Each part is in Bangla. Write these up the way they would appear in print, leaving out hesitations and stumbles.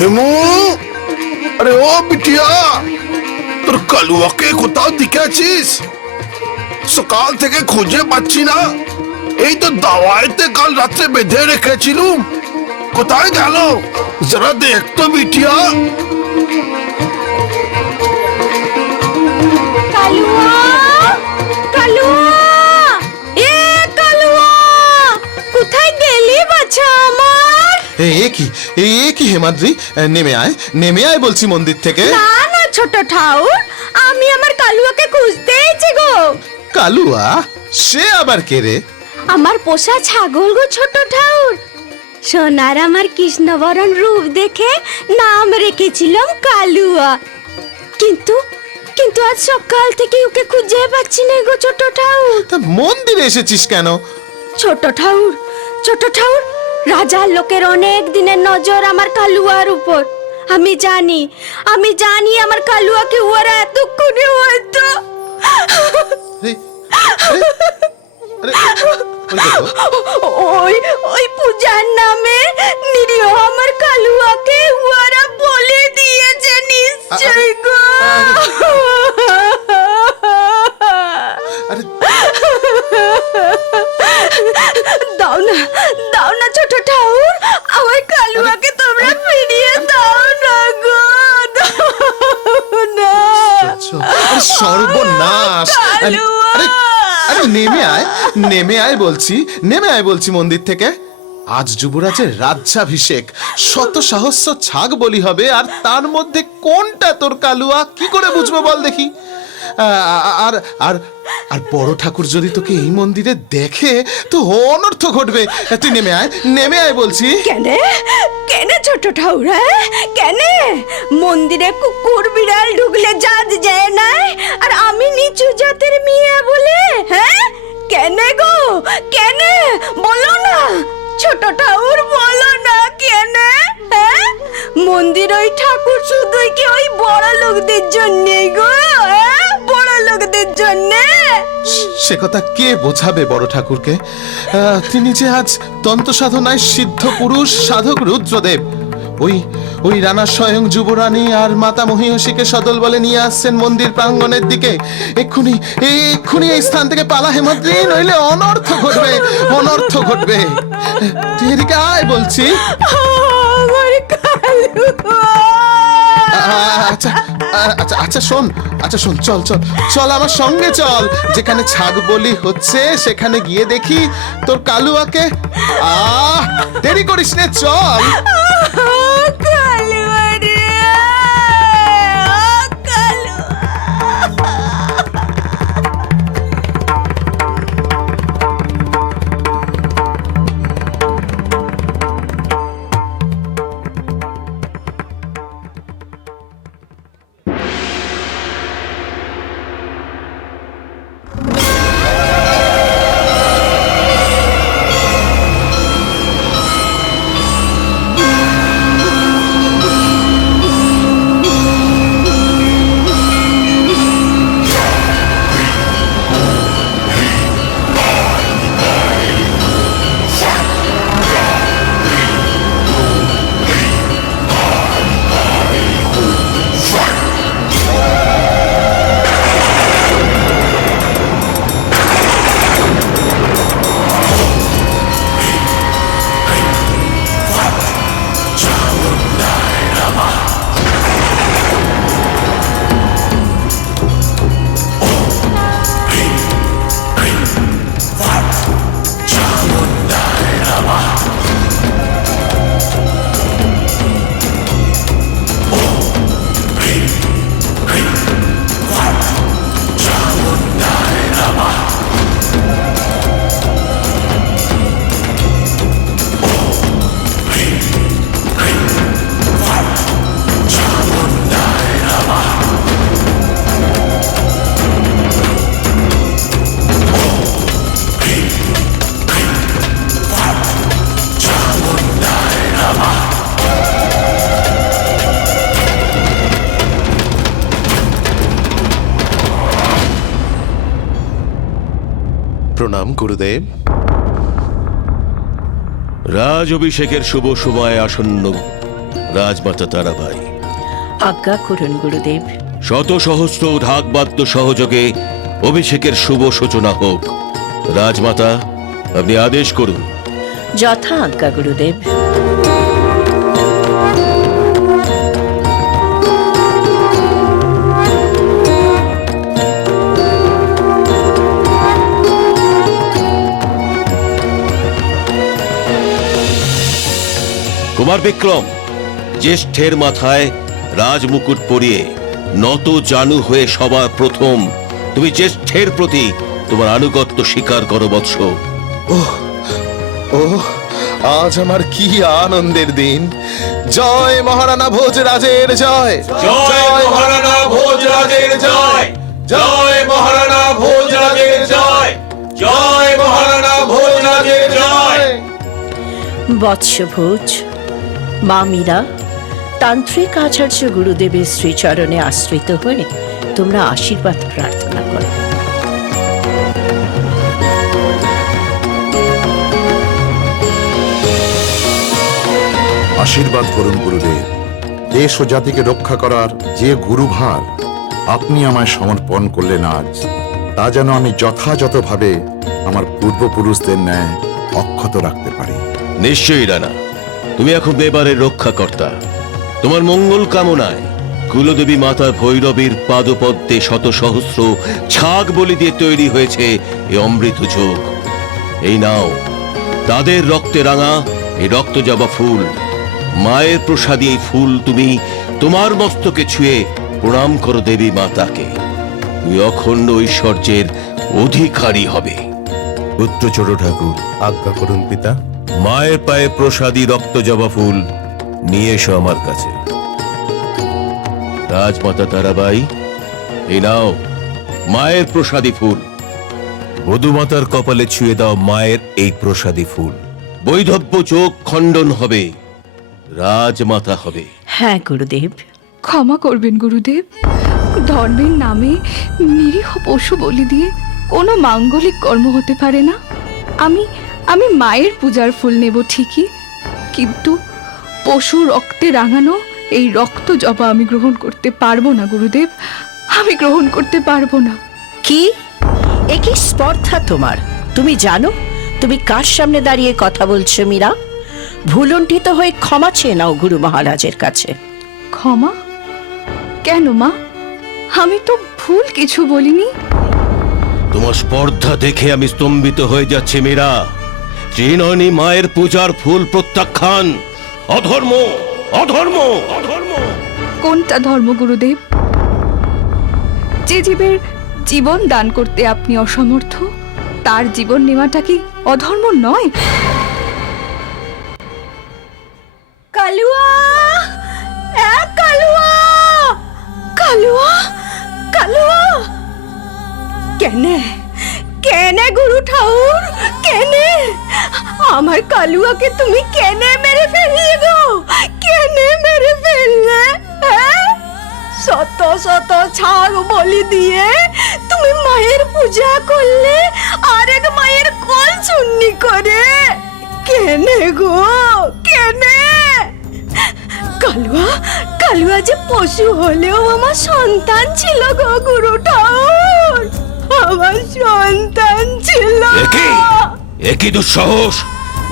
হেমু, আরে ও বিটিয়া, তোর কালুয়াকে কোথাও দেখেছিস? সকাল থেকে খুঁজে পাচ্ছি না। এই তো দাওয়াইতে কাল রাত্রে বেঁধে রেখেছিলুম, কোথায় গেল? জরা দেখ তো বিটিয়া। কালুয়া, কালুয়া, এ কালুয়া, কোথায় গেলি বাছা আমার? এ কি হেমাদ্রি, নেমে আয় বলছি মন্দির থেকে। না না ছোট ঠাউর, আমি আমার কালুয়াকে খুঁজতে এসেছি গো। কালুয়া? সে আবার কে রে? আমার পোষা ছাগল গো ছোট ঠাউর। সোনার আমার কৃষ্ণবরণ রূপ দেখে নাম রেখেছিলাম কালুয়া, কিন্তু কিন্তু আজ সকাল থেকে ওকে খুঁজে পাচ্ছি না গো ছোট ঠাউর। তা মন্দিরে এসেছিস কেন? ছোট ঠাউর, ছোট ঠাউর, রাজার লোকের অনেক দিনের নজর আমার কালুয়ার উপর। আমি জানি আমার কালুয়াকে ওরা এতক্ষণে হয়তো ওই ওই পূজার নামে নিরীহ আমার কালুয়াকে ওরা বলে দিয়েছে নিশ্চয় গো। দাও না ছোট ঠাউর, আমার কালুয়াকে তোমরা ফিরিয়ে দাও না গো, দাও না। সর্বনাশ! আরে নেমে আয় বলছি মন্দির থেকে। আজ যুবরাজের রাজ্যাভিষেক, শত সহস্র ছাগ বলি হবে, আর তার মধ্যে কোনটা তোর কালুয়া কি করে বুঝবো বল দেখি? আর আর আর বড় ঠাকুর যদি তোকে এই মন্দিরে দেখে তো অনর্থ ঘটবে। তুই নেমে আয় বলছি। কেন ছোট ঠাউর, কেন মন্দিরে কুকুর বিড়াল ঢুকলে জাত যায় না, আর আমি নিচু জাতের মেয়ে বলে? হ্যাঁ কেন গো, কেন বলো না ছোট ঠাউর, বলো না কেন? হ্যাঁ মন্দির ওই ঠাকুর শুধুই কি ওই বড় লোকদের জন্যই গো? বড় লোকদের জন্য? সে কথা কে বোঝাবে বড় ঠাকুরকে? তিনি যে আজ তন্ত্র সাধনায় সিদ্ধ পুরুষ সাধক রুদ্রদেব, ওই রানা স্বয়ং যুবরানী আর মাতা মহিষীকে সদল বলে নিয়ে আসছেন মন্দির প্রাঙ্গণের দিকে। এক্ষুনি এই স্থান থেকে পালা হেমাদ্রি, নইলে অনর্থ ঘটবে। তুই এদিকে আয় বলছি। আচ্ছা শোন, চল আমার সঙ্গে চল। যেখানে ছাগ বলি হচ্ছে সেখানে গিয়ে দেখি তোর কালুয়াকে। দেরি করিস নে, চল। প্রণাম গুরুদেব। রাজ অভিষেকের শুভ সময় আসন্ন। রাজমাতা তারাবাই, আজ্ঞা করুন গুরুদেব। শত সহস্র ঢাকবাদ্য সহযোগে অভিষেকের শুভ সূচনা হোক। রাজমাতা, আপনি আদেশ করুন। যথা আজ্ঞা গুরুদেব। কুমার বিক্রম, জ্যেষ্ঠের মাথায় রাজমুকুট পরিয়ে নত জানু হয়ে সবার প্রথম তুমি জ্যেষ্ঠের প্রতি তোমার আনুগত্য স্বীকার করো বৎস। ও আজ আমার কি আনন্দের দিন। জয় মহারানা ভোজরাজের জয়, জয় মহারানা ভোজরাজের জয়, জয় মহারানা ভোজরাজের জয়, জয় মহারানা ভোজরাজের জয়। বৎসভোজ, মা মীরা, তান্ত্রিক আচার্য গুরুদেবের শ্রীচরণে আশ্রিত হয়ে তোমরা আশীর্বাদ প্রার্থনা করো। আশীর্বাদ করুন গুরুদেব। দেশ ও জাতিকে রক্ষা করার যে গুরুভার আপনি আমায় সমর্পণ করলেন আজ, তা যেন আমি যথাযথভাবে আমার পূর্বপুরুষদের ন্যায় অক্ষত রাখতে পারি। নিশ্চয়ই রানা, তুমি এখন মেবারের রক্ষাকর্তা। তোমার মঙ্গল কামনায় কুলদেবী মাতা ভৈরবীর পাদপদ্মে শত সহস্র ছাগ বলি দিয়ে তৈরি হয়েছে এই অমৃত যোগ। এই নাও তাদের রক্তে রাঙা এই রক্ত জবা ফুল। মায়ের প্রসাদী এই ফুল তুমি তোমার মস্তকে ছুঁয়ে প্রণাম করো দেবী মাতাকে। তুমি অখণ্ড ঐশ্বর্যের অধিকারী হবে। পুত্র ছোট ঠাকুর, আজ্ঞা করুন পিতা। মায়ের পায়ে প্রসাদী রক্ত জবা ফুল নিয়ে এসো আমার কাছে। রাজমাতা তারাবাই, এই নাও মায়ের প্রসাদী ফুল। বধূমাতার কপালে ছুঁয়ে দাও মায়ের এই প্রসাদী ফুল। বৈধব্য চোখ খণ্ডন হবে, রাজমাতা হবে। হ্যাঁ গুরুদেব। ক্ষমা করবেন গুরুদেব, ধর্মের নামে নিরীহ পশু বলি দিয়ে কোনো মাঙ্গলিক কর্ম হতে পারে না। আমি মায়ের পূজার ফুল নেব ঠিকই, কিন্তু পশু রক্তে রাঙানো এই রক্ত জবা আমি গ্রহণ করতে পারবো না গুরুদেব, আমি গ্রহণ করতে পারবো না। কি একই স্পর্ধা তোমার? তুমি জানো তুমি কার সামনে দাঁড়িয়ে কথা বলছো মীরা? ভুলণ্ঠিত হয়ে ক্ষমা চেয়ে নাও গুরু মহারাজের কাছে। ক্ষমা? কেন মা? আমি তো ভুল কিছু বলিনি। তোমার স্পর্ধা দেখে আমি স্তম্ভিত হয়ে যাচ্ছি মীরা। ত্রিনয়নী মায়ের পূজার ফুল প্রত্যাখ্যান অধর্ম, অধর্ম, অধর্ম। কোনটা ধর্ম গুরুদেব? যে জীবের জীবন দান করতে আপনি অসমর্থ, তার জীবন নেওয়াটা কি অধর্ম নয়? কালুয়া, কালুয়া, কালুয়া, কালুয়া। কেনে কেনে গুরু ঠাউর, কেনে আমার কালুয়াকে তুমি কেনে মেরে ফেললে গো? কেনে মেরে ফেললে? শত শত ছাগ বলি দিয়ে তুমি মায়ের পূজা করলে, আরেক মায়ের কল চুন্নি করে। কেনে গো, কেনে? কালুয়া, কালুয়া যে পশু হলেও আমার সন্তান ছিল গো গুরু ঠাউর, আমার সন্তান ছিল। একই দুঃসাহস!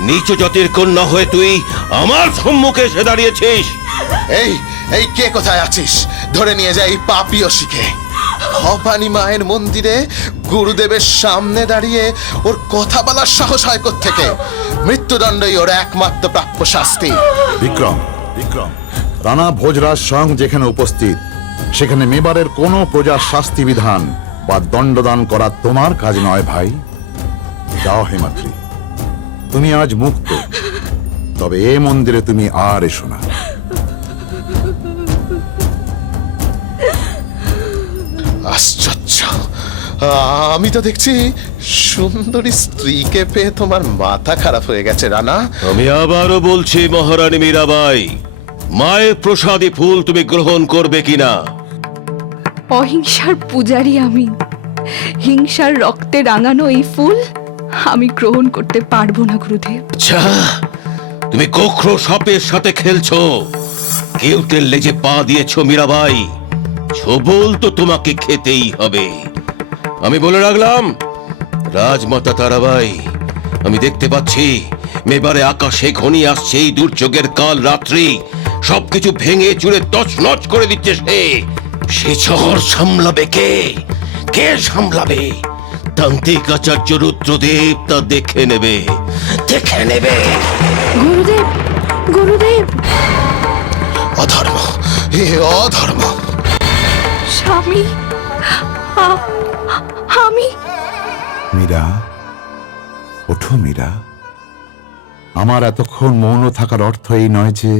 নিচু জাতির কন্যা হয়ে তুই আমার সম্মুখে এসে দাঁড়িয়েছিস। এই এই কে কোথায় আছিস? ধরে নিয়ে যাই পাপী শিখে। ভবানী মায়ের মন্দিরে গুরুদেবের সামনে দাঁড়িয়ে ওর কথা বলার সাহস হয় কোত্থেকে? মৃত্যুদণ্ডই ওর একমাত্র প্রাপ্য শাস্তি। বিক্রম, বিক্রম, রানা ভোজরাজ স্বয়ং যেখানে উপস্থিত, সেখানে মেবারের কোনো প্রজার শাস্তি বিধান বা দণ্ডদান করা তোমার কাজ নয় ভাই। যাও হেমাদ্রি, তুমি আজ মুক্ত, তবে এ মন্দিরে তুমি আর এসো না। আশ্চর্য, আমি তো দেখছি সুন্দরী স্ত্রীকে পেয়ে তোমার মাথা খারাপ হয়ে গেছে রানা। আমি আবারও বলছি মহারানী মীরাবাই, মায়ের প্রসাদী ফুল তুমি গ্রহণ করবে কিনা? অহিংসার পূজারী আমি, হিংসার রক্তে রাঙানো এই ফুল আমি গ্রহণ করতে পারবো না গুরুদেব। আচ্ছা, তুমি কোখরো সাপের সাথে খেলছো, কেউটের লেজে পা দিয়েছো মীরাবাই, ছবল তো তোমাকে খেতেই হবে। আমি বলে রাখলাম, রাজমাতা তারাবাই, আমি দেখতে পাচ্ছি মেবারে আকাশে ঘনিয়ে আসছে এই দুর্যোগের কাল রাত্রি, সবকিছু ভেঙে চুরে তছনছ করে দিচ্ছে সে শহর সামলাবে কে? কে সামলাবে? তান্ত্রিক আচার্য রুদ্রদেব তা দেখে নেবে। গুরুদেব, গুরুদেব, অধর্ম, এ অধর্ম। স্বামী, আমি মীরা, ওঠো মীরা। আমার এতক্ষণ মৌন থাকার অর্থ এই নয় যে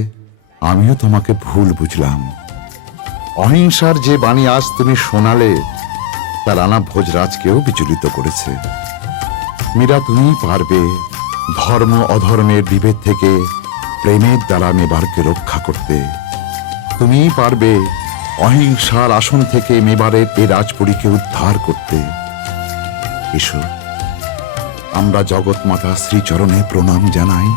আমিও তোমাকে ভুল বুঝলাম। অহিংসার যে বাণী আজ তুমি শোনালে তা রানা ভোজরাজকেও বিচলিত করেছে। মীরা, তুমি পারবে ধর্ম অধর্মের বিভেদ থেকে প্রেমের দ্বারা মেবারকে রক্ষা করতে। তুমিই পারবে অহিংসার আসন থেকে মেবারের এ রাজপুরীকে উদ্ধার করতে। এসো, আমরা জগৎমাতা শ্রীচরণে প্রণাম জানাই।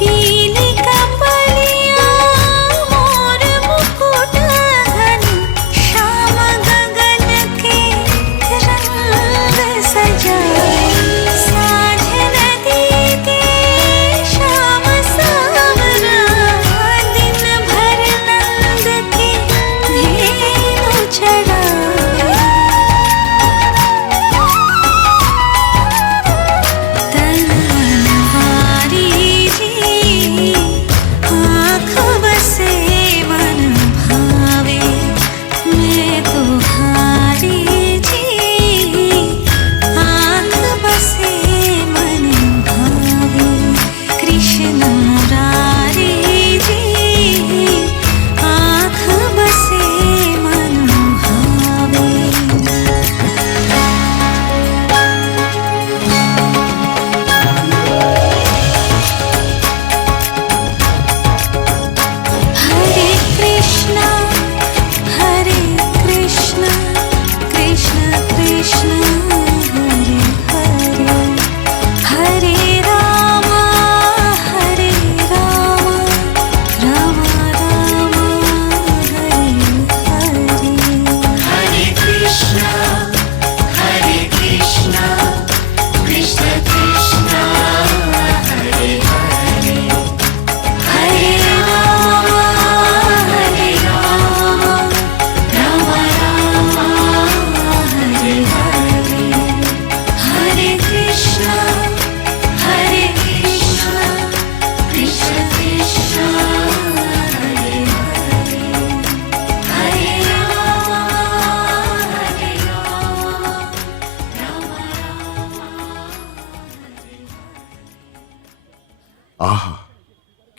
पीली कपड़ियाँ मोर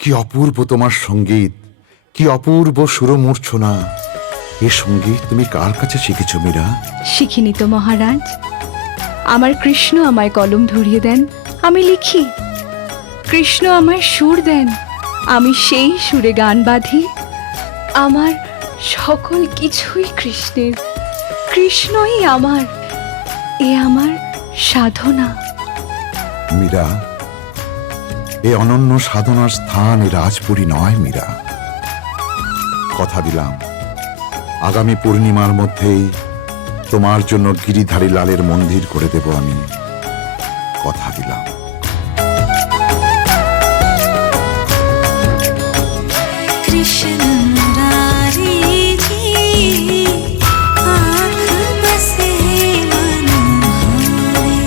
কি অপূর্ব তোমার সঙ্গীত, কি অপূর্ব সুরমূর্ছনা। এ সঙ্গীত তুমি কার কাছে শিখেছ মীরা? শিখিনি তো মহারাজ। আমার কৃষ্ণ আমায় কলম ধরিয়ে দেন, আমি লিখি। কৃষ্ণ আমায় সুর দেন, আমি সেই সুরে গান বাঁধি। আমার সকল কিছুই কৃষ্ণের, কৃষ্ণই আমার, এ আমার সাধনা। মীরা, এ অনন্য সাধনার স্থান এ রাজপুরী নয় মীরা। কথা দিলাম আগামী পূর্ণিমার মধ্যেই তোমার জন্য গিরিধারী লালের মন্দির করে দেব আমি। কথা দিলাম। कृष्ण मुरारी जी आँख बसे मन भाए।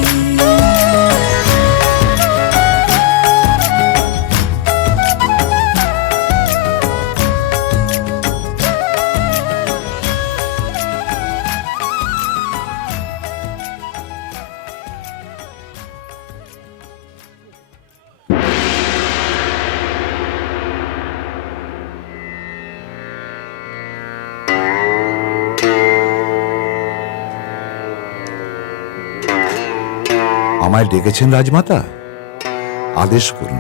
আমায় ডেকেছেন রাজমাতা? আদেশ করুন।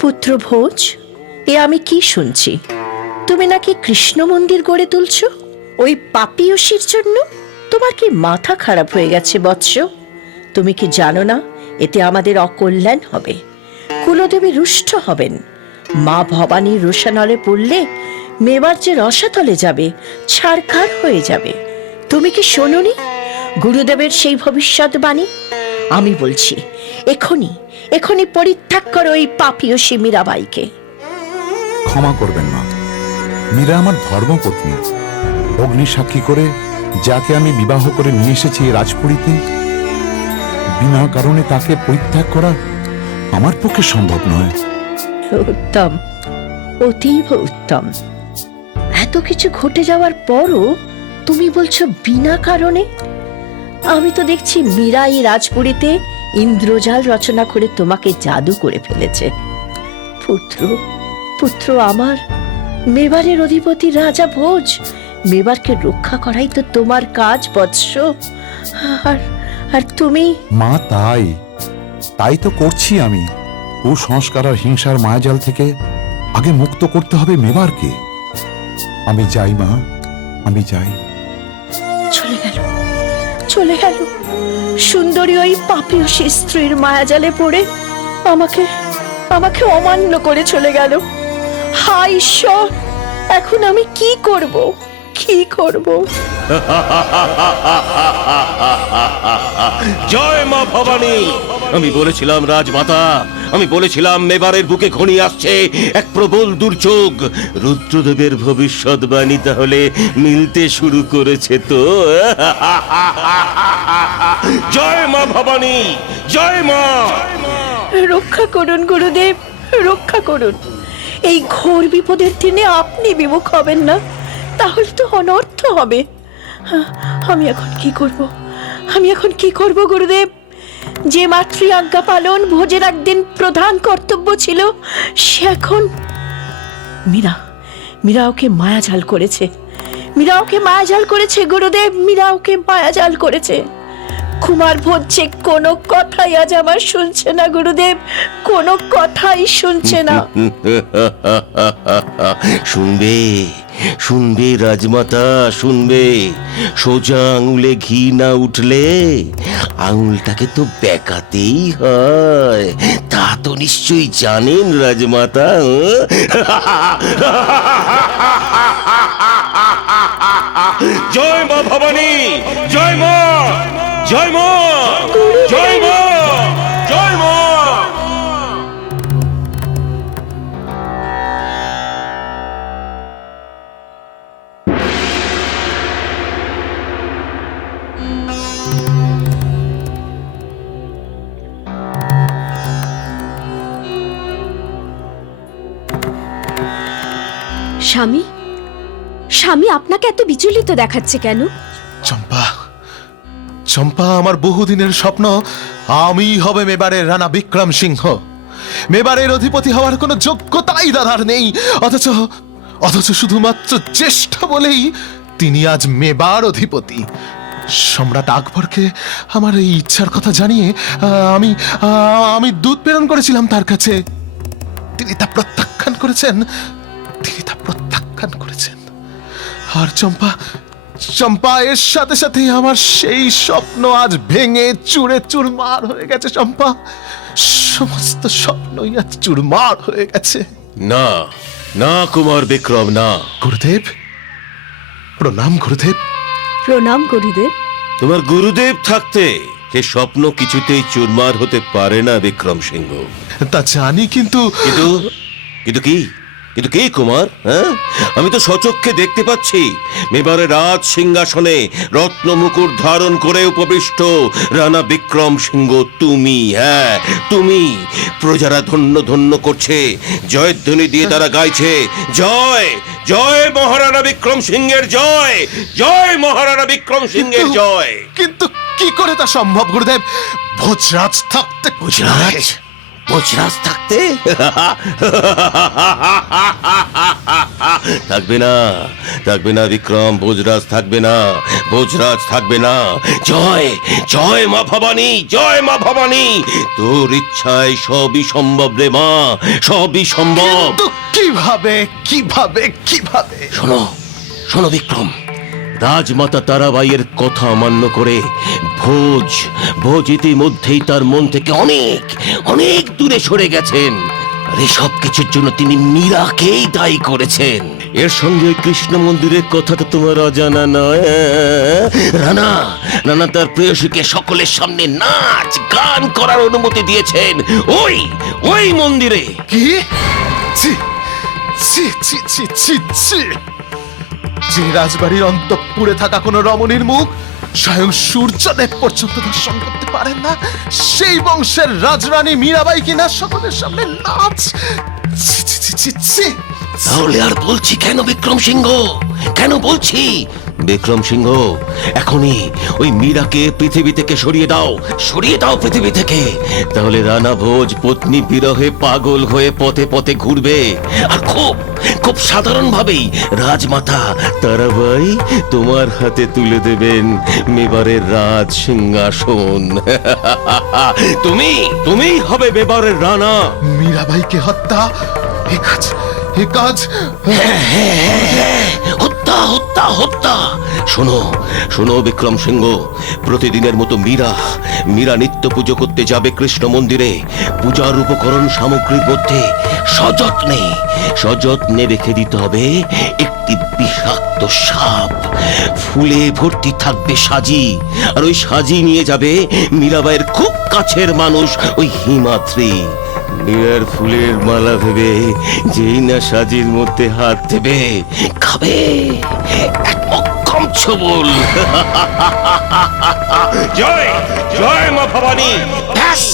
পুত্র ভোজ, এ আমি কি শুনছি? তুমি নাকি কৃষ্ণ মন্দির গড়ে তুলছ ওই পাপিয়সীর জন্য? তোমার কি মাথা খারাপ হয়ে গেছে বৎস? তুমি কি জানো না এতে আমাদের অকল্যাণ হবে? কুলদেবী রুষ্ট হবেন। মা ভবানীর রোষানলে পড়লে মেবার যে রসাতলে যাবে, ছারখার হয়ে যাবে। তুমি কি শোনোনি গুরুদেবের সেই ভবিষ্যৎবাণী? আমি বলছি এখনই এখনই পরিত্যাগ করো এই পাপিয়সী মীরাবাইকে। ক্ষমা করবেন মা, মীরা আমার ধর্মপত্নী। অগ্নি সাক্ষী করে যাকে আমি বিবাহ করে নিয়ে এসেছি এই রাজপুরীতে, বিনা কারণে তাকে পরিত্যাগ করা আমার পক্ষে সম্ভব নয়। উত্তম, অতীব উত্তম। এত কিছু ঘটে যাওয়ার পরও তুমি বলছো বিনা কারণে? আমি তো দেখছি মীরা এই রাজপুরীতে ইন্দ্রজাল রচনা করে তোমাকে জাদু করে ফেলেছে। পুত্র, পুত্র আমার, মেবারের অধিপতি রাজা ভোজ, মেবারকে রক্ষা করাই তো তোমার কাজ বৎস। আর তুমি? মা, তাই তো করছি আমি। কুসংস্কার আর হিংসার মায়াজাল থেকে আগে মুক্ত করতে হবে মেবারকে। আমি যাই মা, আমি যাই। চলে গেল, চলে গেল। সুন্দরী ওই পাপিয়সী স্ত্রীর মায়াজালে পড়ে আমাকে আমাকে অমান্য করে চলে গেল। হায় ঈশ্বর, এখন আমি কি করব, কি করব? জয় মা ভবানী। আমি বলেছিলাম রাজমাতা, আমি বলেছিলাম মেবারের বুকে ঘনিয়ে আসছে এক প্রবল দুর্যোগ। রুদ্রদেবের ভবিষ্যৎবাণী তাহলে মিলতে শুরু করেছে তো। জয় মা ভবানী, জয় মা। রক্ষা করুন গুরুদেব, রক্ষা করুন। এই ঘোর বিপদের দিনে আপনি বিমুখ হবেন না, তাহলে তো অনর্থ হবে। আমি এখন কি করব, আমি এখন কি করব গুরুদেব? যে মাতৃ আজ্ঞা পালন ভোজের একদিন প্রধান কর্তব্য ছিল, সে এখন... মীরা ওকে মায়াজাল করেছে, মীরা ওকে মায়াজাল করেছে গুরুদেব, মীরা ওকে মায়াজাল করেছে। কুমার ভোজ যে কোনো কথাই আজ আমার শুনছে না গুরুদেব, কোনো কথাই শুনছে না। শুনবে, শুনবে রাজমাতা, শুনবে। সোজা আঙুলে ঘি না উঠলে আঙুলটাকে তো বেঁকাতেই হয়, তা তো নিশ্চয়ই জানেন রাজমাতা। জয় মা ভবানী, জয় মা, জয় মা, জয় মা, জয় মা। স্বামী, স্বামী আপনাকে এত বিচলিত দেখাচ্ছে কেন? চম্পা, চম্পা, আমার বহুদিনের স্বপ্ন আমি হবে মেবারের রানা বিক্রম সিংহ। মেবারের অধিপতি হওয়ার কোনো যোগ্যতাই দাদার নেই, অথচ অথচ শুধুমাত্র চেষ্টা বলেই তিনি আজ মেবার অধিপতি। সম্রাট আকবরকে আমার এই ইচ্ছার কথা জানিয়ে আমি দূত প্রেরণ করেছিলাম তার কাছে। তিনি তা প্রত্যাখ্যান করেছেন, তিনি তা প্রত্যাখ্যান করেছেন। আর চম্পা চম্পা এর সাথে সাথে আমার সেই স্বপ্ন আজ ভেঙে চুরে চুরমার হয়ে গেছে। চম্পা, সমস্ত স্বপ্নই আজ চুরমার হয়ে গেছে। না না কুমার বিক্রম, না। গুরুদেব, প্রণাম গুরুদেব। প্রণাম গুরুদেব। তোমার গুরুদেব থাকতে সে স্বপ্ন কিছুতেই চুরমার হতে পারে না বিক্রম সিংহ। তা জানি, কিন্তু কিন্তু কিন্তু কি কিন্তু কি কুমার? হ্যাঁ, আমি তো সচক্ষে দেখতে পাচ্ছি মেবারে রাজ সিংহাসনে রত্ন মুকুট ধারণ করে উপবিষ্ট রানা বিক্রম সিংহ তুমি। হ্যাঁ তুমি। প্রজারা ধন্য ধন্য করছে, জয়ধ্বনি দিয়ে তারা গাইছে, জয় জয় মহারানা বিক্রম সিংহের জয়, জয় মহারানা বিক্রম সিংহের জয়। কিন্তু কি করে তা সম্ভব গুরুদেব? ভোজরাজ থাকতে ভোজরাজ থাকতে থাকবে না, থাকবে না বিক্রম, ভোজরাজ থাকবে না, ভোজরাজ থাকবে না। জয় জয় মা ভবানী, জয় মা ভবানী, তোর ইচ্ছায় সবই সম্ভব রে মা, সবই সম্ভব। কিন্তু কিভাবে কিভাবে কিভাবে? শোনো শোনো বিক্রম, রাজমাতা তারাবাইয়ের কথা অমান্য করে ভোজ ইতিমধ্যেই তার মন থেকে অনেক অনেক দূরে সরে গেছেন। আর এসব কিছুর জন্য তিনি মীরাকেই দায়ী করেছেন। এর সঙ্গে কৃষ্ণ মন্দিরের কথা তো তোমার অজানা নয়। রানা রানা তার প্রেয়সীকে সকলের সামনে নাচ গান করার অনুমতি দিয়েছেন ওই ওই মন্দিরে। কি? ছি ছি ছি ছি ছি ছি! যে রাজবাড়ির অন্তঃপুরে থাকা কোনো রমণীর মুখ স্বয়ং সূর্যদেব পর্যন্ত দর্শন করতে পারেন না, সেই বংশের রাজরানী মীরাবাই কিনা সকলের সামনে নাচ! ছি ছি ছি ছি ছি! তাহলে আর বলছি কেন বিক্রম সিংহ, কেন বলছি? বিক্রম সিংহ, এখনই ওই মীরাকে পৃথিবী থেকে সরিয়ে দাও পৃথিবী থেকে। তাহলে রানা ভোজ পত্নী বিরহে পাগল হয়ে পথে পথে ঘুরবে, আর খুব খুব সাধারণ ভাবেই রাজমাতা তারাবাই তোমার হাতে তুলে দেবেন মেবারের রাজ সিংহাসন। তুমি হবে মেবারের রানা। মীরাবাইকে হত্যা, এ কাজ হত্যা হত্যা হত্যা। শোনো বিক্রম সিংহ, প্রতিদিনের মতো মীরা নিত্য পুজো করতে যাবে কৃষ্ণ মন্দিরে। পূজার উপকরণ সামগ্রীর মধ্যে সযত্নে রেখে দিতে হবে একটি বিষাক্ত সাপ। ফুলে ভর্তি থাকবে সাজি, আর ওই সাজি নিয়ে যাবে মীরাবাইয়ের খুব কাছের মানুষ ওই হিমাদ্রি। মীরার ফুলের মালা ভেবে যেই না সাজির মধ্যে হাত দেবে, খাবে এক অক্ষম ছবল। জয় জয় মা ভবানী। ব্যাস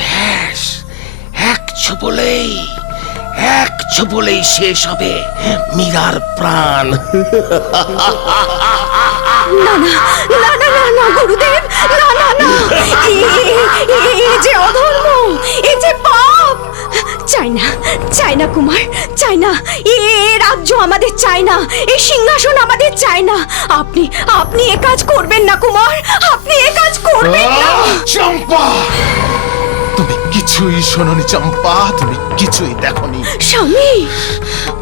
ব্যাস, এক ছবলেই শেষ হবে মীরার প্রাণ। না না না না না না গুরুদেব, না না না, এ যে অধর্ম, এ যে পাপ। চাই না কুমার, চাই না। এ রাজ্য আমাদের চাই না, এই সিংহাসন আমাদের চাই না। আপনি এ কাজ করবেন না কুমার, আপনি এ কাজ করবেন না। চম্পা, তুমি কিছুই শোনোনি চম্পা, তুমি কিছুই দেখোনি। স্বামী,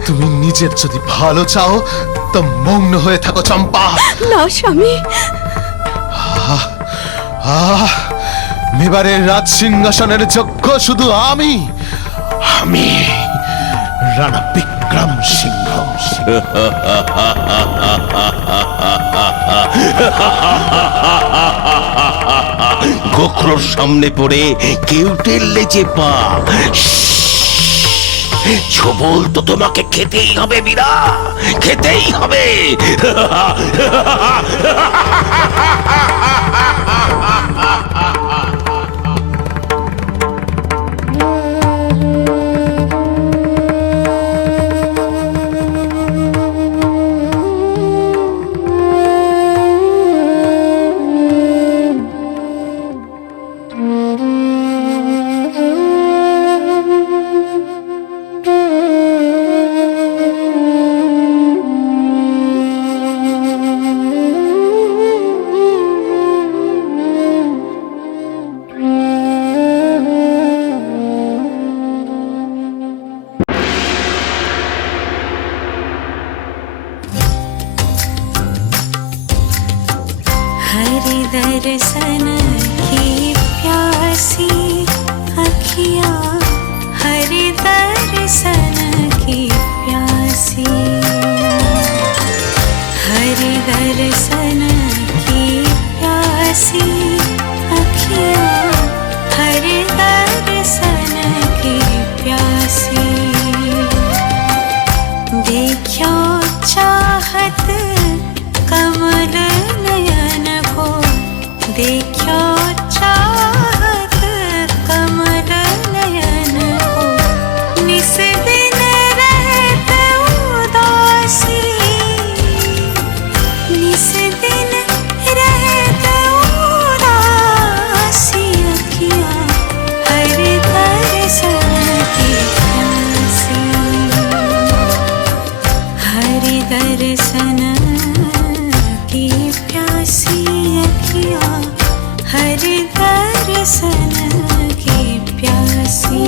তুমি নিজের যদি ভালো চাও তো মৌন হয়ে থাকো চম্পা। না স্বামী। মেবারের রাজ সিংহাসনের যোগ্য শুধু আমি রানা বিক্রম সিংহ। গোখরোর সামনে পড়ে কেউ টেললে যে পা, ছবল তো তোমাকে খেতেই হবে মীরা, খেতেই হবে। हरि दर्शन की प्यासी अखियाँ हरि दर्शन की प्यासी हरि दर्शन की प्यासी अखियाँ हरि दर्शन की प्यासी देखो चाहत कमल नयन को देखो चाहत कमल नयन को निस दिन रहत उदासी निस दिन रहत उदासी अखियाँ हरि दर्शन की प्यासी हरि दर्शन की प्यासी अखियाँ हरि दर्शन की प्यासी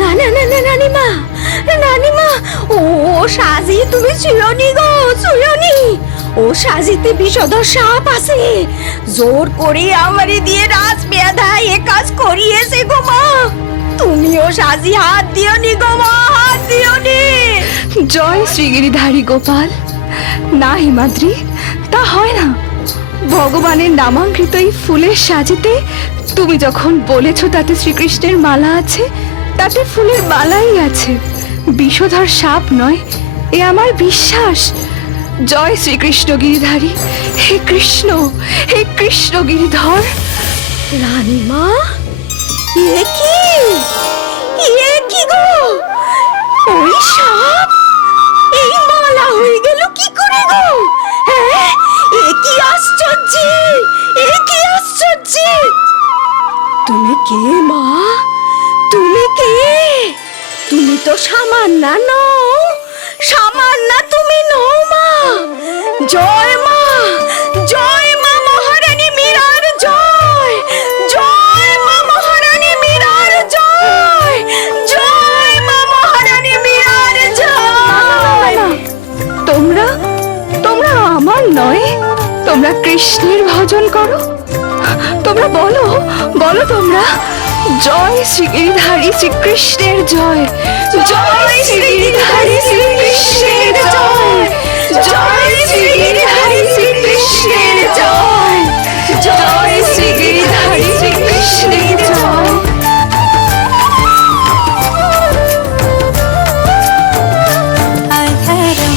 না না না না নানিমা, নানিমা, ও সাজি তুমি শুয়োনি গো, শুয়োনি। ও সাজিতে বিষধর সাপ আছে, জোর করে আমারে দিয়ে রাজ বেয়াদায় এ কাজ করিয়েছে গো মা। তুমিও সাজি হাত দিওনি গো মা, হাত দিওনি। জয় শ্রীগিরিধারী গোপাল। না হিমাদ্রি, তা হয় না। ভগবানের নামাঙ্কিত এই ফুলের সাজিতে তুমি যখন বলেছ তাতে শ্রীকৃষ্ণের মালা আছে, তাতে ফুলের মালাই আছে, বিষধর সাপ নয়, এ আমার বিশ্বাস। জয় শ্রীকৃষ্ণ গিরিধারী, হে কৃষ্ণ, হে কৃষ্ণ গিরিধর। রানীমা, এ কি, এ কি গো? ওই সাপ এই মালা হয়ে গেল কি করে গো? হ্যাঁ, এ কি আশ্চর্য, এ কি আশ্চর্য! তুমি কে মা? তুমি কে? তুমি তো সামান্য নও, সামান্য তুমি নও মা। জয় মা, জয় মা মহারানী মীরার জয়, জয় মা মহারানী মীরার জয়, জয় মা মহারানী মীরার জয়। তোমরা তোমরা আমার নয়, তোমরা কৃষ্ণের ভজন করো। তোমরা বলো, বলো তোমরা, জয় শ্রীগিরিধারী শ্রীকৃষ্ণের জয়, জয় শ্রীগিরিধারী শ্রীকৃষ্ণের জয়, জয় শ্রীগিরিধারী শ্রীকৃষ্ণের জয়, জয় শ্রীগিরিধারী শ্রীকৃষ্ণের জয়। अधरं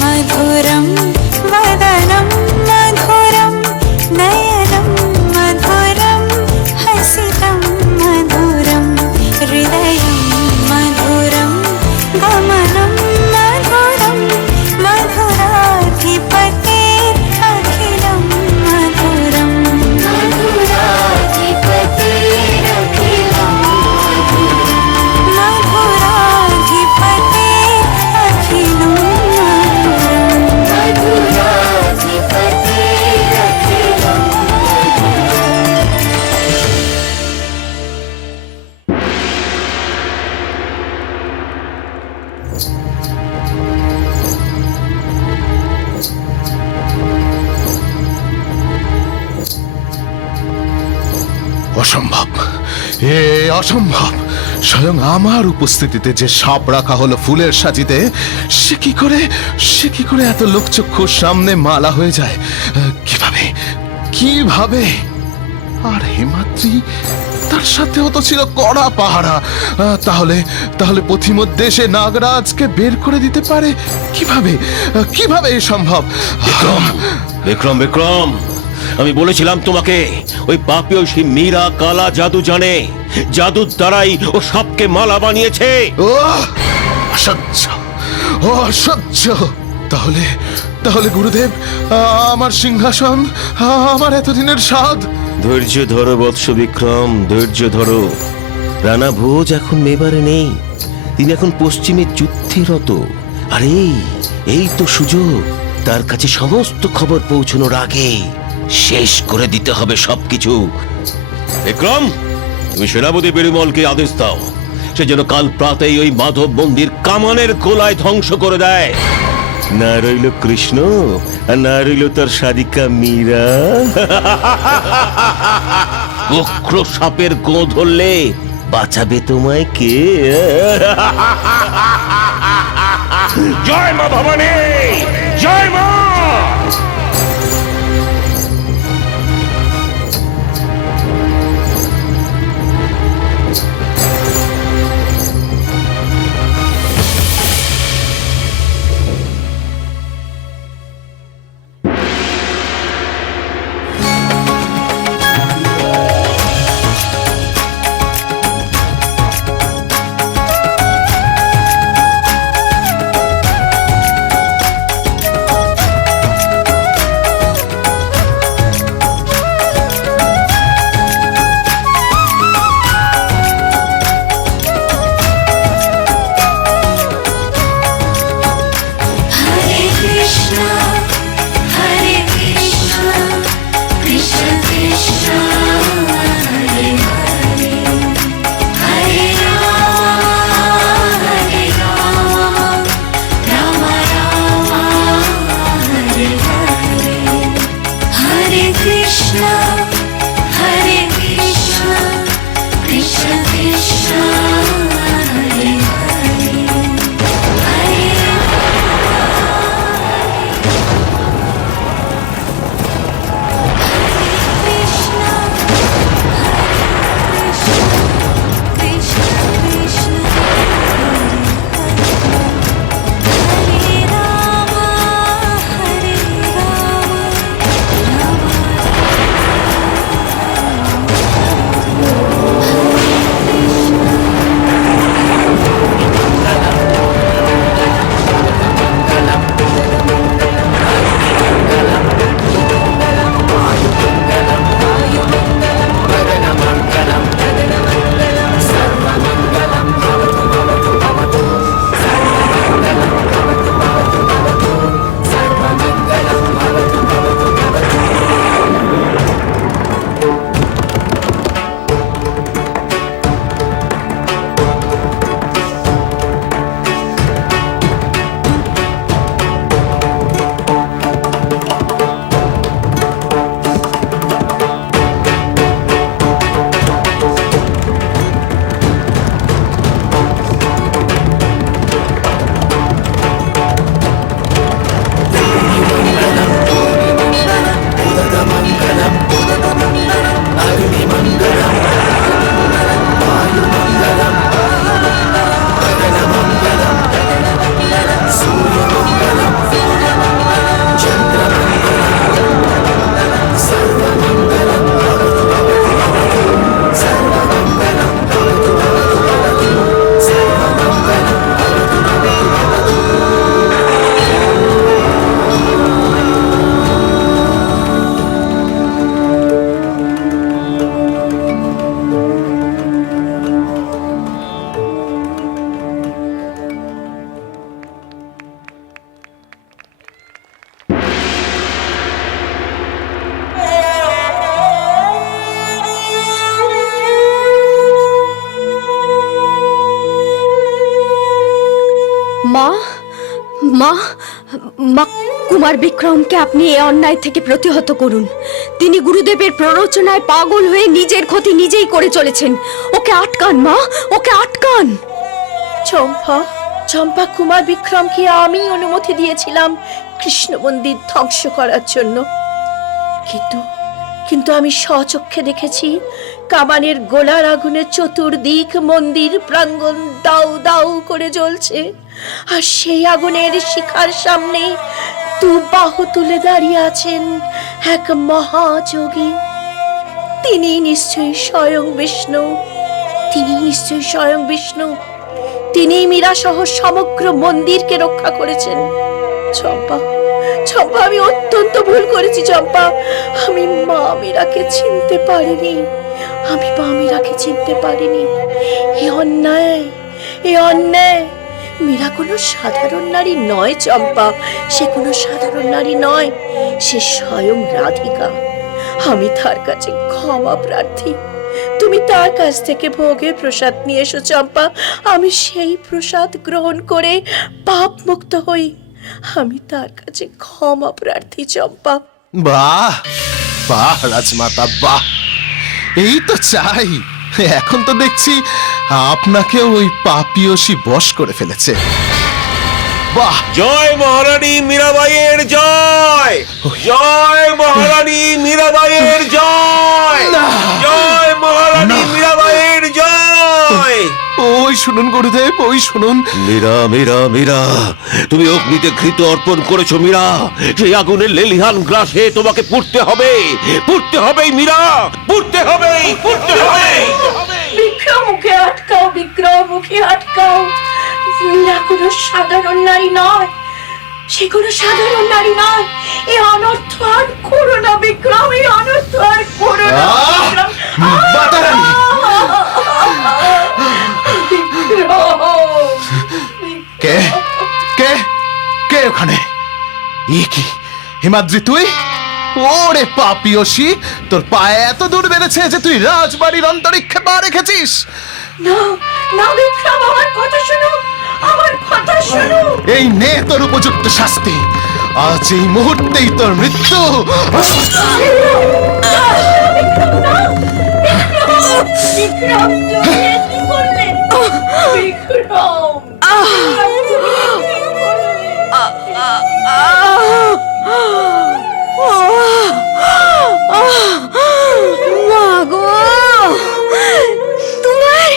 मधुरं वदनं मधुरं नयनं मधुरं हसितं मधुरं हृदयं मधुरं गमनं मधुरं मधुराधिपतेरखिलं मधुरं मधुराधिपतेरखिलं मधुराधिपतेरखिलं অসম্ভব, এ অসম্ভব। স্বয়ং আমার উপস্থিতিতে যে সাপ রাখা হলো ফুলের সাজিতে, সে কি করে এত লোকচক্ষুর সামনে মালা হয়ে যায়? কিভাবে, কিভাবে? আর হিমাদ্রি, তার সাথেও তো ছিল কড়া পাহারা। তাহলে পথিমধ্যে সে নাগরাজকে বের করে দিতে পারে কিভাবে? কিভাবে এ সম্ভব? বিক্রম, বিক্রম, বিক্রম, আমি বলেছিলাম তোমাকে, ওই পাপিয়সী মীরা কালা জাদু জানে, জাদুর দ্বারাই ও সাপকে মালা বানিয়েছে। ও অসহ্য, অসহ্য। তাহলে তাহলে গুরুদেব, আমার সিংহাসন, আমার এতদিনের স্বাদ। ধৈর্য ধরো বৎস বিক্রম, ধৈর্য ধরো। রানা ভোজ এখন মেবারে নেই, তিনি এখন পশ্চিমে যুদ্ধে রত। আর এই তো সুযোগ, তার কাছে সমস্ত খবর পৌঁছানোর আগে শেষ করে দিতে হবে সবকিছু। বিক্রম, তুমি সেনাপতি পেরুমলকে আদেশ দাও, সে যেন কাল প্রাতেই ওই মাধব মন্দির কামানের গোলায় ধ্বংস করে দেয়। না রইল কৃষ্ণ, আর না রইল তার সাধিকা মীরা। বক্র সাপের গো ধরলে বাঁচাবে তোমায় কে? জয় মা ভবানী, জয় মা। Hare Krishna, Krishna Krishna, Hare Hare, Hare Rama, Rama Rama, Hare Hare, Hare Krishna, Krishna Krishna, Hare Hare, Hare Krishna, Krishna Krishna, Hare Rama, মা মা মা কুমার বিক্রমকে আপনি এই অন্যায় থেকে প্রতিহত করুন। তিনি গুরুদেবের প্ররোচনায় পাগল হয়ে নিজের ক্ষতি নিজেই করে চলেছেন। ওকে আটকান মা, ওকে আটকান। চম্পা, কুমার বিক্রমকে আমি অনুমতি দিয়েছিলাম কৃষ্ণ মন্দির ধ্বংস করার জন্য, কিন্তু আমি স্বচক্ষে দেখেছি কামানের গোলার আগুনে চতুর্দিক মন্দির প্রাঙ্গণ দাউ দাউ করে জ্বলছে, আর সেই আগুনের শিখার সামনে দু বাহু তুলে দাঁড়িয়ে আছেন এক মহাযোগী। তিনি নিশ্চয়ই স্বয়ং বিষ্ণু, তিনি মীরা সহ সমগ্র মন্দিরকে রক্ষা করেছেন। চম্পা, আমি অত্যন্ত ভুল করেছি চম্পা। আমি মা মীরাকে চিনতে পারিনি, আমি মা মীরাকে চিনতে পারিনি। এ অন্যায়, এ অন্যায়। মীরা কোনো সাধারণ নারী নয় চম্পা, সে কোনো সাধারণ নারী নয়, সে স্বয়ং রাধিকা। আমি তার কাছে ক্ষমা প্রার্থী। তুমি তার কাছ থেকে ভোগের প্রসাদ নিয়ে এসো চম্পা, আমি সেই প্রসাদ গ্রহণ করে পাপ মুক্ত হই। আমি তার কাছে ক্ষমা প্রার্থী চম্পা। বাহ বাহ রাজমাতা, বাহ! এই তো চাই। এখন তো দেখছি আপনাকে ওই পাপিয়সী বশ করে ফেলেছে। বাহ! জয় মহারানী মীরাবাইয়ের জয়, জয় মহারানী মীরাবাইয়ের জয়, জয় মহারানী মীরাবাইয়ের জয়। ওই শুনুন গুরুদেব, ওই শুনুন। মীরা মীরা মীরা, তুমি অগ্নিতে ঘৃত অর্পণ করেছো মীরা, সেই আগুনের লেলিহান গ্রাসে তোমাকে পুড়তে হবে, পুড়তে হবে মীরা, পুড়তে হবে, পুড়তে হবে। বিক্রম, মুখে আটকাও, বিক্রম, মুখে আটকাও। মীরা কোনো সাধারণ নারী নয়, সে কোনো সাধারণ নারী নয়। এই অনর্থ আর করো না বিক্রম, এই অনর্থ আর করো না বিক্রম। মাতারানী! কে কে কে ওখানে? এ কি হিমাদ্রি, তুই? ওরে পাপিয়সী, তোর পায়ে এত দূর বেড়েছে যে তুই রাজবাড়ির অন্তরিক্ষে পা রেখেছিস। না না বিক্রম, আমার কথা শোনো, আমার কথা শোনো। এই নে তোর উপযুক্ত শাস্তি, আজ এই মুহূর্তেই তোর মৃত্যু। বিক্রম, তুমি এ কি করলে? বিক্রম, মাগো, তোমার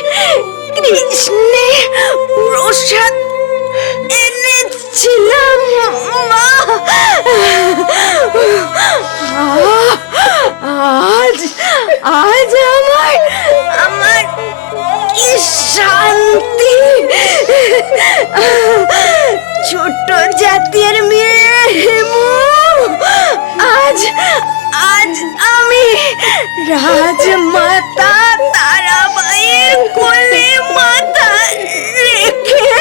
কৃষ্ণে প্রসাদ এনেছিলাম মা। আজ আজ আমার আমার কি শান্তি। ছোট জাতের মেয়ে হেমু, আজ আজ আমি রাজমাতা তারাবাইয়ের কোলে মাথা রেখে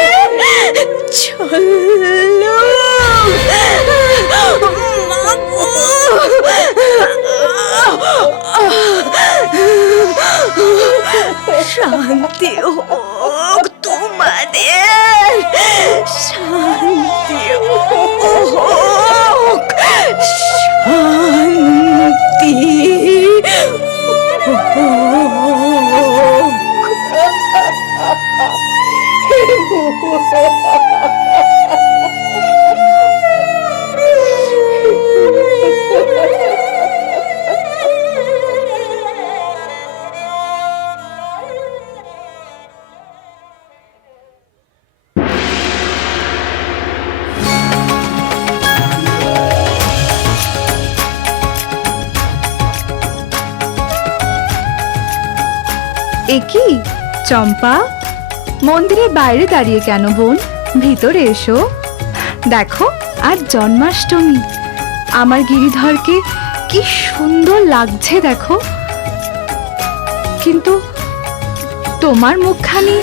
চললো। মাগো, শান্তি হোক তোমাদের, শান্তি হোক, শান্তি একি চম্পা, মন্দিরের বাইরে দাঁড়িয়ে কেন বোন? ভিতরে এসো। দেখো আজ জন্মাষ্টমী, আমার গিরিধরকে কি সুন্দর লাগছে দেখো। কিন্তু তোমার মুখখানি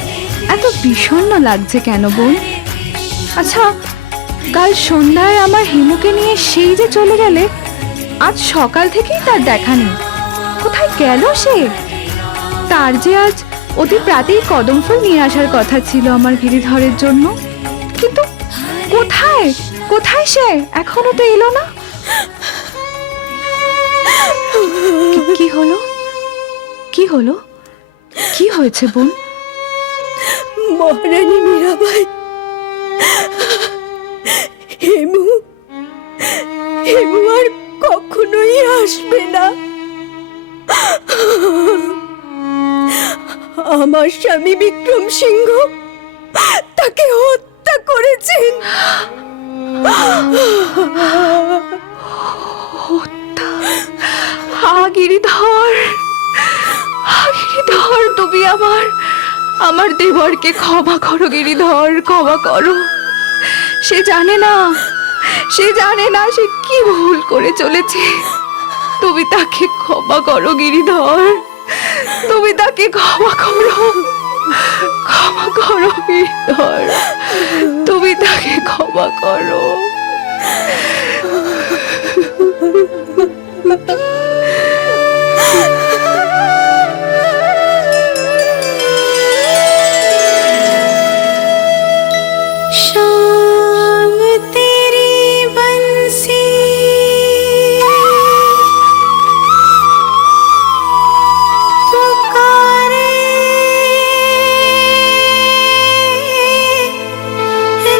এত বিষণ্ণ লাগছে কেন বোন? আচ্ছা, কাল সন্ধ্যায় আমার হিমুকে নিয়ে সেই যে চলে গেলে, আজ সকাল থেকেই তার দেখা নেই। কোথায় গেল সে? তার যে আজ অতি প্রাতেই কদম ফুল নিয়ে আসার কথা ছিল আমার গিরিধরের জন্য, কিন্তু কোথায় কোথায় সে? এখনো তো এলো না। কি হলো? কি হলো? কি হয়েছে বোন? মহারানী মীরাবাই, হেমু হেমু আর কখনোই আসবে না। আমার স্বামী বিক্রম সিংহ তাকে হত্যা করেছেন। গিরিধর, গিরিধর, তুমি আমার দেবরকে ক্ষমা করো গিরিধর, ক্ষমা করো। সে জানে না, সে জানে না সে কি ভুল করে চলেছে। তুমি তাকে ক্ষমা করো গিরিধর, তুমি তাকে ক্ষমা করো, ক্ষমা করো গিরিধর, তুমি তাকে ক্ষমা করো। शाम तेरी बंसी पुकारे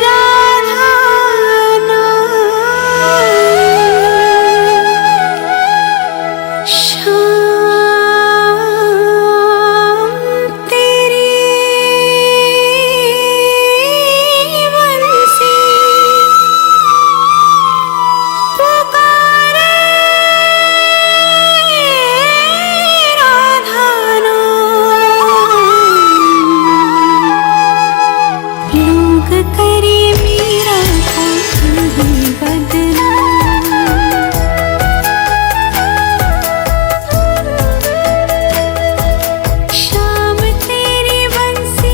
राधा शाम तेरी बंसी पुकारे राधा लोग करे मेरा कोई बदनाम शाम तेरी बंसी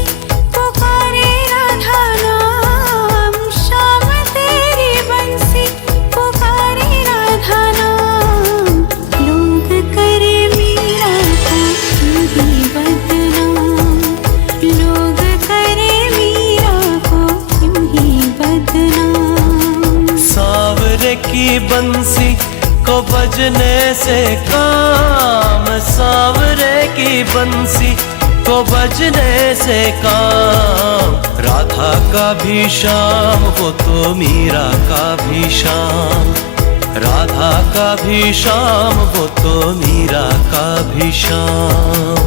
पुकारे राधा नाम शाम तेरी बंसी पुकारे राधा नाम लोग करे मेरा कोई बदनाम लोग करे मेरा कोई बदनाम सांवरे की बंसी को बजने से काम, सांवरे की बंसी को बजने से काम, राधा का भी शाम वो तो मीरा का भी शाम, राधा का भी शाम वो तो मीरा का भी शाम।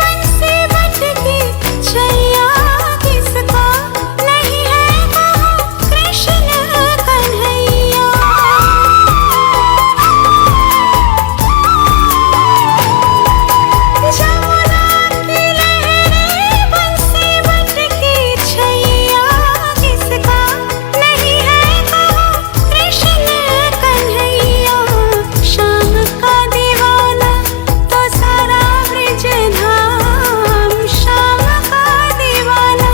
बंसी बटकी छैया किसका नहीं है कहो कृष्ण कन्हैया जमुना की लहरें बंसी बटकी छैया किसका नहीं है कहो कृष्ण कन्हैया शाम का दीवाना तो सारा ब्रज धाम शाम का दीवाना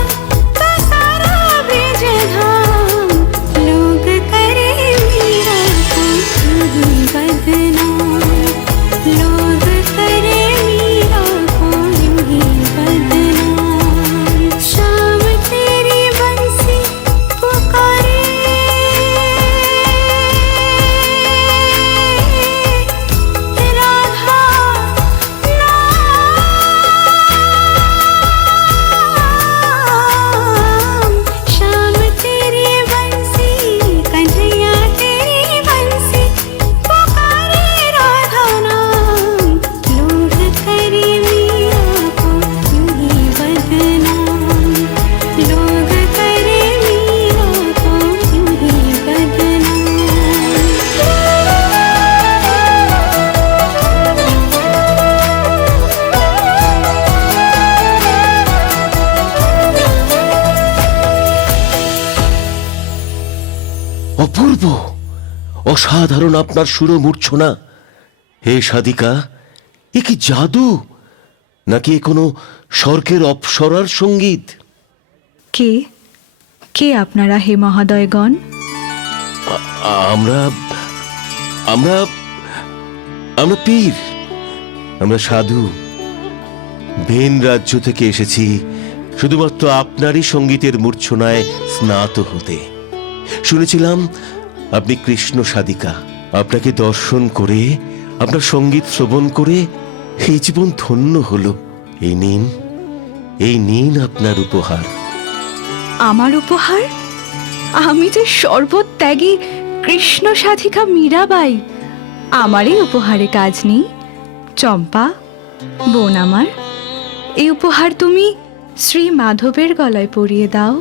तो सारा ब्रज धाम लोग करे मेरा कोई बदनाम लोग करे मेरा कोई बदनाम शाम तेरी बंसी पुकारे राधा नाम शाम तेरी बंसी कन्हैया तेरी बंसी पुकारे राधा नाम लोग करे मेरा कोई बदनाम लोग करे मेरा कोई बदनाम অপূর্ব, অসাধারণ আপনার সুরমূর্ছনা। হে সাধিকা, এ কি জাদু নাকি এ কোনো স্বর্গের অপ্সরার সঙ্গীত? কে কে আপনারা হে মহোদয়গণ? আমরা আমরা আমরা পীর, আমরা সাধু, বেন রাজ্য থেকে এসেছি শুধুমাত্র আপনারই সঙ্গীতের মূর্ছনায় স্নাত হতে। শুনেছিলাম আপনি কৃষ্ণ সাধিকা। আপনাকে দর্শন করে, আপনার সঙ্গীত শ্রবণ করে এই জীবন ধন্য হলো। এই নিন, এই নিন আপনার উপহার। আমার উপহার? আমি যে সর্বত্যাগী কৃষ্ণ সাধিকা মীরাবাই, আমারই উপহারে কাজ নেই। চম্পা, বোন আমার, এই উপহার তুমি শ্রী মাধবের গলায় পরিয়ে দাও।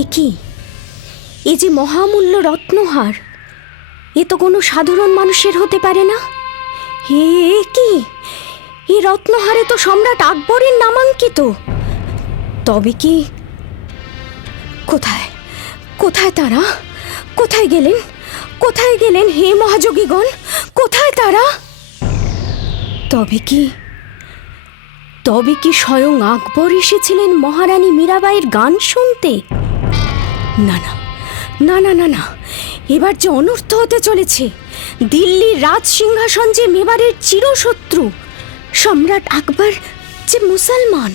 এ কি? এ যে মহামূল্য রত্নহার, এ তো কোনো সাধারণ মানুষের হতে পারে না। হে কি, এই রত্নহারে তো সম্রাট আকবরের নামাঙ্কিত। তবে কি, কোথায় কোথায় তারা? কোথায় গেলেন? কোথায় গেলেন হে মহাযোগীগণ? কোথায় তারা? তবে কি স্বয়ং আকবর এসেছিলেন মহারানী মীরাবাইয়ের গান শুনতে? না না না না না না, এবার যে অনর্থ হতে চলেছে। দিল্লির রাজ সিংহাসন যে মেবারের চিরশত্রু, সম্রাট আকবর যে মুসলমান।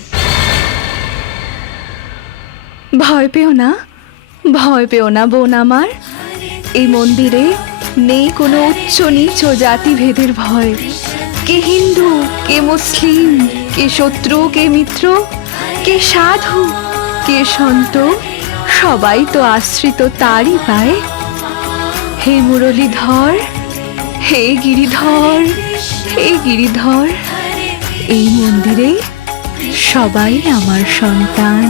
ভয় পেও না, ভয় পেও না বোন আমার। এই মন্দিরে নেই কোনো উচ্চ নিচ জাতিভেদের ভয়। কে হিন্দু, কে মুসলিম, কে শত্রু, কে মিত্র, কে সাধু, কে সন্ত, সবাই তো আশ্রিত তারই পায়। হে মুরলীধর, হে গিরিধর, হে গিরিধর, এই মন্দিরে সবাই আমার সন্তান।